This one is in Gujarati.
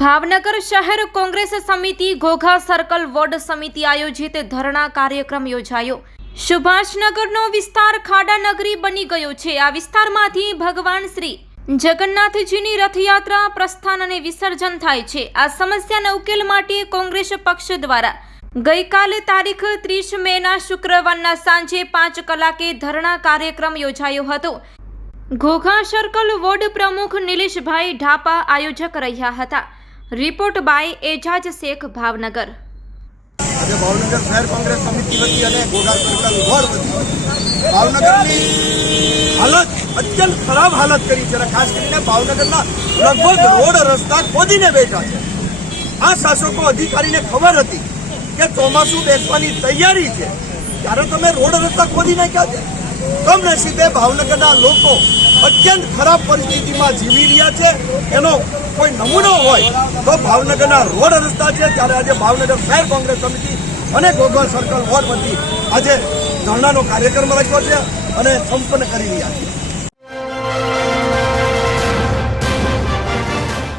ભાવનગર શહેર કોંગ્રેસ સમિતિ ઘોઘા સર્કલ વોર્ડ સમિતિ આયોજિત ધરણા કાર્યક્રમ યોજાયો. સુભાષનગરનો વિસ્તાર ખાડા નગરી બની ગયો છે. આ વિસ્તારમાંથી ભગવાન શ્રી જગન્નાથજીની રથયાત્રા પ્રસ્થાન અને વિસર્જન થાય છે. આ સમસ્યાના ઉકેલ માટે કોંગ્રેસ પક્ષ દ્વારા ગઈકાલે તારીખ ત્રીસ મેના શુક્રવારના સાંજે પાંચ કલાકે ધરણા કાર્યક્રમ યોજાયો હતો. ઘોઘા સર્કલ વોર્ડ પ્રમુખ નિલેશભાઈ ઢાપા આયોજક રહ્યા હતા. Report by Ejaz Shaikh Bhavnagar. Bhavnagar શહેર કોંગ્રેસ સમિતિ વતી અને ગોગા સર્કલ વોર્ડ ભાવનગરની હાલત અત્યંત ખરાબ હાલત કરી છે અને ખાસ કરીને ભાવનગરના લગભગ રોડ રસ્તા ખોદીને બેઠા છે. આ શાસકો અધિકારીને ખબર હતી કે ચોમાસું બેસવાની તૈયારી છે. ત્યારે તમે રોડ રસ્તા ખોદી નાખ્યા છે. કમનસીબે ભાવનગરના લોકો અત્યંત ખરાબ પરિસ્થિતિમાં જીવી રહ્યા છે. એનો કોઈ નમૂનો હોય તો ભાવનગરના રોડ રસ્તા છે. ત્યારે આજે ભાવનગર શહેર કોંગ્રેસ સમિતિ અને ગોગલ સર્કલ વોર્ડ વતી આજે ધરણાનો કાર્યક્રમ રાખ્યો છે અને સંપન્ન કરી રહ્યા છે.